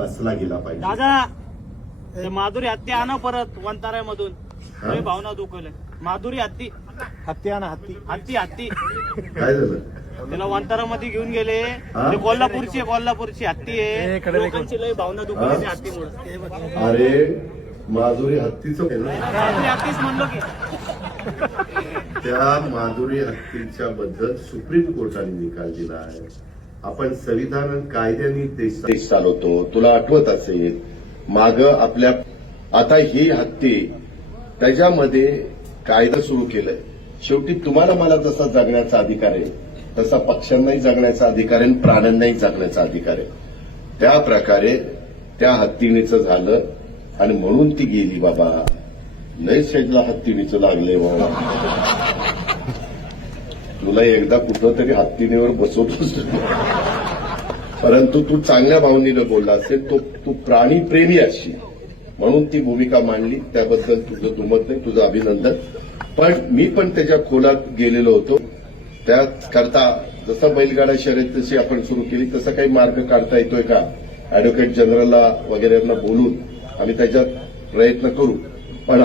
बसला गेला पाहिजे. दादा ते माधुरी हत्ती आणा परत वंताऱ्यामधून. लय भावना दुखवल्या. माधुरी हत्ती हत्ती आणा हत्ती. हत्ती हत्ती काय झालं? त्याला वंतारामध्ये घेऊन गेले. हा? ते कोल्हापूरची हत्ती आहे. लोकांची लय भावना दुखवली त्या हत्तीमुळे. अरे माधुरी हत्तीचं आहे ना? माधुरी हत्तीच म्हणलो की. त्या माधुरी हत्तीच्या बद्दल सुप्रीम कोर्टाने निकाल दिला आहे. आपण संविधान आणि कायद्याने देश चालवतो. तुला आठवत असेल माग आपल्या आता ही हत्ती त्याच्यामध्ये कायदा सुरू केलाय. शेवटी तुम्हाला मला जसा जगण्याचा अधिकार आहे तसा पक्ष्यांनाही जगण्याचा अधिकार आहे आणि प्राण्यांनाही जगण्याचा अधिकार आहे. त्या प्रकारे त्या हत्तीणीचं झालं आणि म्हणून ती गेली. बाबा लय शेजला हत्तीणीचं लागलंय बाबा. तुला एकदा कुठं तरी हत्तीणीवर बसवतोस, परंतु तू चांगल्या भावनेनं बोलला असेल. तू प्राणीप्रेमी असशील म्हणून ती भूमिका मांडली. त्याबद्दल तुझं दुमत नाही, तुझं अभिनंदन. पण मी पण त्याच्या खोलात गेलेलो होतो. त्याकरता जसं बैलगाडा शर्यत जशी आपण सुरू केली तसा काही मार्ग काढता येतोय का ऍडव्होकेट जनरलला वगैरेंना बोलून आम्ही त्याच्यात प्रयत्न करू. पण